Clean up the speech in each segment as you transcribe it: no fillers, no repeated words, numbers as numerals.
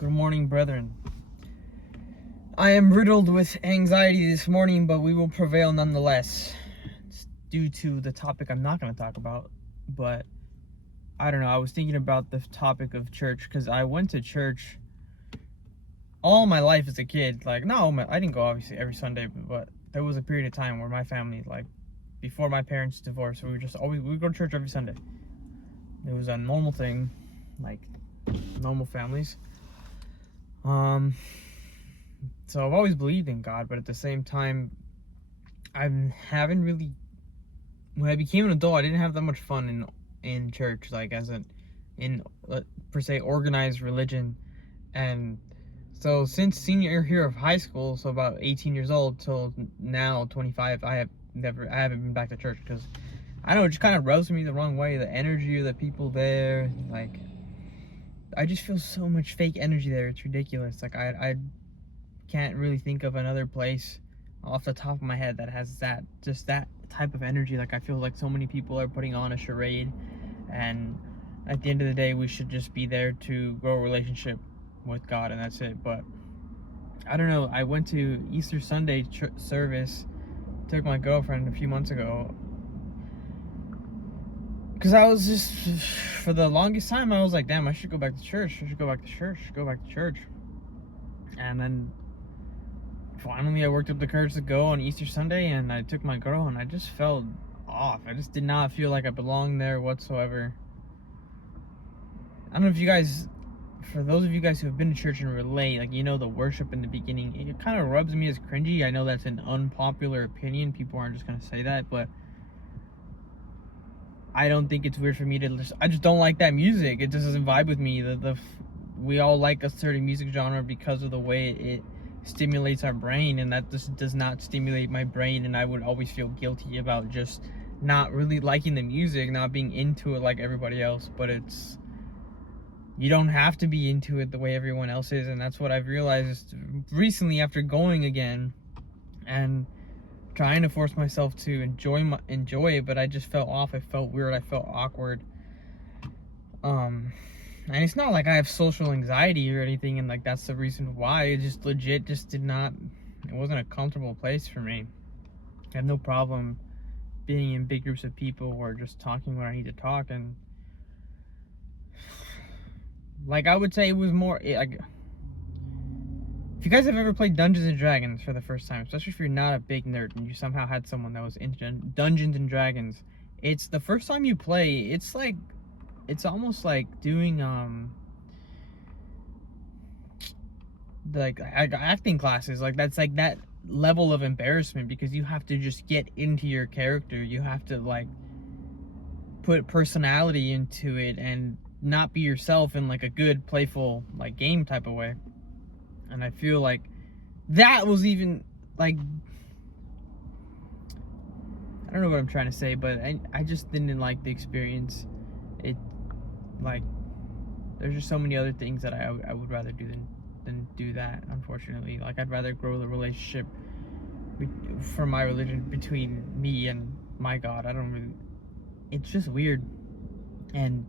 Good morning, brethren. I am riddled with anxiety this morning, but we will prevail nonetheless. It's due to the topic I'm not going to talk about, but I don't know. I was thinking about the topic of church because I went to church all my life as a kid. I didn't go obviously every Sunday, but there was a period of time where my family, before my parents divorced, we would go to church every Sunday. It was a normal thing, like normal families. So I've always believed in God, but at the same time, I haven't really. When I became an adult, I didn't have that much fun in church, per se organized religion, and so since senior year of high school, so about 18 years old till now 25, I haven't been back to church because I don't know, it just kind of rubs me the wrong way. The energy of the people there, I just feel so much fake energy there. It's ridiculous. I can't really think of another place off the top of my head that has that type of energy. I feel like so many people are putting on a charade, and at the end of the day, we should just be there to grow a relationship with God, and that's it. But I don't know. I went to Easter Sunday service, took my girlfriend a few months ago, because I was just, for the longest time, I was like, damn, I should go back to church. And then finally I worked up the courage to go on Easter Sunday, and I took my girl, and I just felt off. I just did not feel like I belonged there whatsoever. I don't know if you guys, for those of you guys who have been to church and relate, the worship in the beginning, it kind of rubs me as cringy. I know that's an unpopular opinion. People aren't just going to say that, but I don't think it's weird for me to I just don't like that music. It just doesn't vibe with me. We all like a certain music genre because of the way it stimulates our brain, and that just does not stimulate my brain, and I would always feel guilty about just not really liking the music, not being into it like everybody else. But you don't have to be into it the way everyone else is, and that's what I've realized recently after going again and trying to force myself to enjoy it. But I just felt off. I felt weird. I felt awkward. And it's not like I have social anxiety or anything, and that's the reason why. It just legit just did not. It wasn't a comfortable place for me. I have no problem being in big groups of people or just talking when I need to talk, and I would say it was more if you guys have ever played Dungeons and Dragons for the first time, especially if you're not a big nerd and you somehow had someone that was into Dungeons and Dragons, it's the first time you play, it's almost like doing acting classes. That's that level of embarrassment, because you have to just get into your character. You have to put personality into it and not be yourself in a good playful game type of way. And I feel like that was even I don't know what I'm trying to say, but I just didn't like the experience. It there's just so many other things that I would rather do than do that, unfortunately. I'd rather grow the relationship for my religion between me and my God. It's just weird. And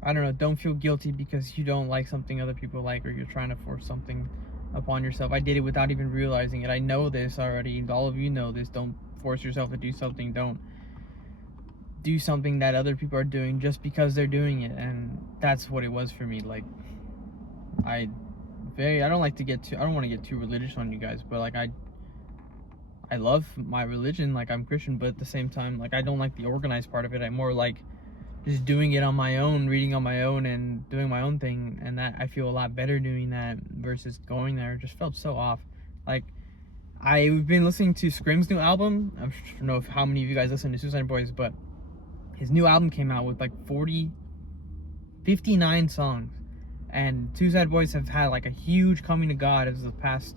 I don't know, don't feel guilty because you don't like something other people like, or you're trying to force something upon yourself. I did it without even realizing it. I know this already. All of you know this. Don't force yourself to do something. Don't do something that other people are doing just because they're doing it. And that's what it was for me. I don't want to get too religious on you guys, but I love my religion. I'm Christian, but at the same time, I don't like the organized part of it. I more like just doing it on my own, reading on my own, and doing my own thing, and that I feel a lot better doing that versus going there. It just felt so off. I've been listening to Scrim's new album. I don't know how many of you guys listen to Suicide Boys, but his new album came out with 59 songs, and Suicide Boys have had a huge coming to God as the past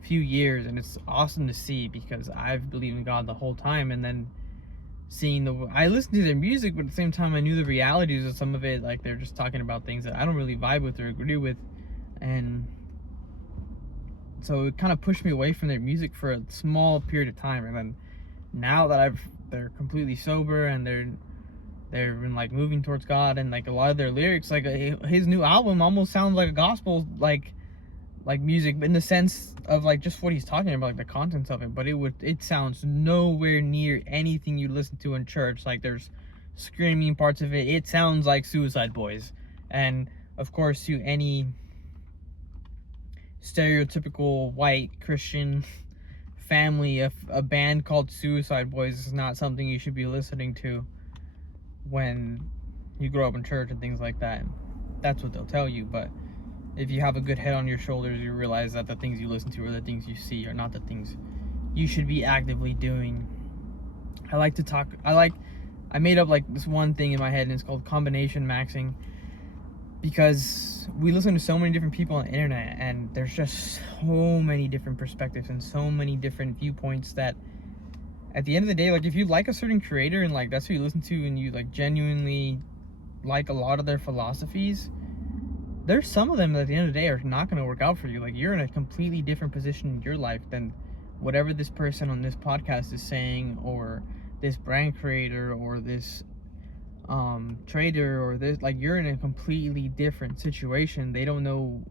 few years, and it's awesome to see, because I've believed in God the whole time, and then I listened to their music, but at the same time I knew the realities of some of it. They're just talking about things that I don't really vibe with or agree with, and so it kind of pushed me away from their music for a small period of time. And then now that they're completely sober and they're they're like moving towards God, and like a lot of their lyrics, like his new album almost sounds like a gospel like music in the sense of like just what he's talking about, like the contents of it. But it sounds nowhere near anything you listen to in church. Like there's screaming parts of it. It sounds like Suicide Boys. And of course, to any stereotypical white Christian family, a band called Suicide Boys is not something you should be listening to when you grow up in church and things like that. That's what they'll tell you. But if you have a good head on your shoulders, you realize that the things you listen to or the things you see are not the things you should be actively doing. I made up like this one thing in my head, and it's called combination maxing, because we listen to so many different people on the internet, and there's just so many different perspectives and so many different viewpoints that at the end of the day, like if you like a certain creator and like that's who you listen to and you like genuinely like a lot of their philosophies, there's some of them that at the end of the day are not going to work out for you. Like you're in a completely different position in your life than whatever this person on this podcast is saying, or this brand creator, or this trader, or this, like you're in a completely different situation. They don't know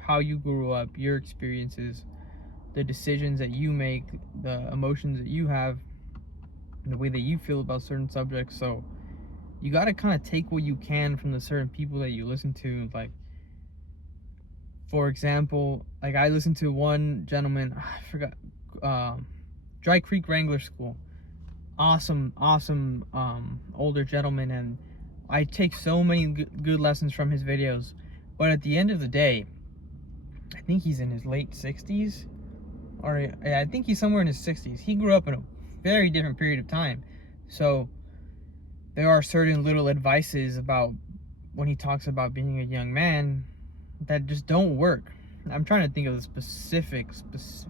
how you grew up, your experiences, the decisions that you make, the emotions that you have, and the way that you feel about certain subjects. So you got to kind of take what you can from the certain people that you listen to. Like for example, like I listened to one gentleman, I forgot, Dry Creek Wrangler School. Awesome older gentleman, and I take so many good lessons from his videos. But at the end of the day, I think he's in his late 60s, or I think he's somewhere in his 60s. He grew up in a very different period of time, so there are certain little advices about when he talks about being a young man that just don't work. I'm trying to think of a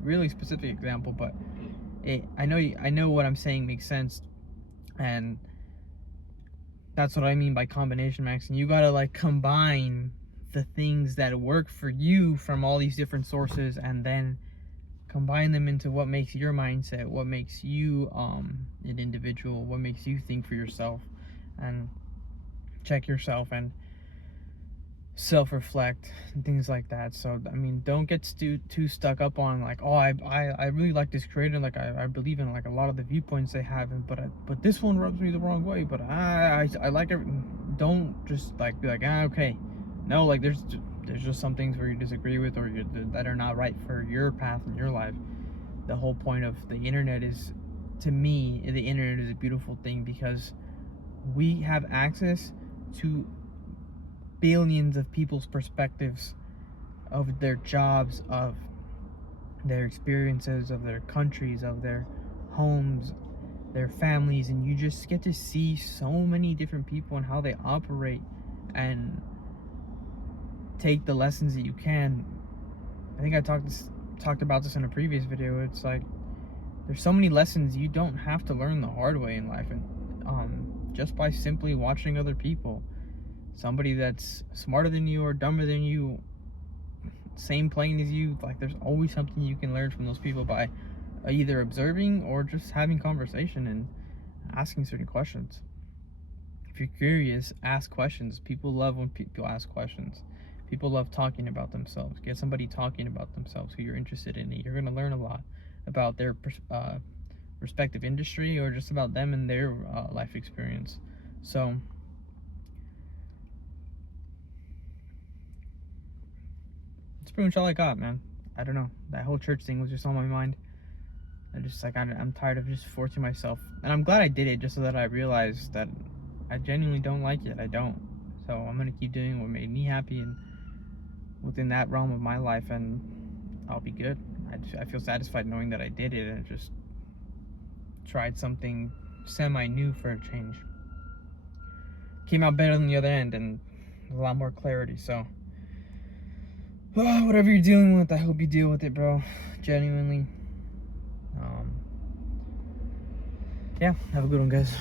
really specific example, but I know what I'm saying makes sense, and that's what I mean by combination maxing. You gotta like combine the things that work for you from all these different sources, and then combine them into what makes your mindset, what makes you an individual, what makes you think for yourself, and check yourself and self-reflect and things like that. So I mean, don't get too stuck up on like, oh, I really like this creator, like I believe in like a lot of the viewpoints they have, but this one rubs me the wrong way, but I like it. Don't just like be like, okay, no, like there's just some things where you disagree with, or that are not right for your path in your life. The whole point of the internet is, to me, the internet is a beautiful thing because we have access to billions of people's perspectives of their jobs, of their experiences, of their countries, of their homes, their families, and you just get to see so many different people and how they operate, and take the lessons that you can. I think I talked about this in a previous video. It's like there's so many lessons you don't have to learn the hard way in life, and just by simply watching other people. Somebody that's smarter than you or dumber than you, same plane as you, like there's always something you can learn from those people by either observing or just having conversation and asking certain questions. If you're curious, ask questions. People love when people ask questions. People love talking about themselves. Get somebody talking about themselves who you're interested in. You're going to learn a lot about their respective industry, or just about them and their life experience. So that's pretty much all I got, man. I don't know. That whole church thing was just on my mind. I'm tired of just forcing myself. And I'm glad I did it, just so that I realized that I genuinely don't like it. I don't. So I'm going to keep doing what made me happy and within that realm of my life, and I'll be good. I feel satisfied knowing that I did it and just tried something semi-new for a change. Came out better than the other end, and a lot more clarity. So whatever you're dealing with, I hope you deal with it, bro. Genuinely. Yeah, have a good one, guys.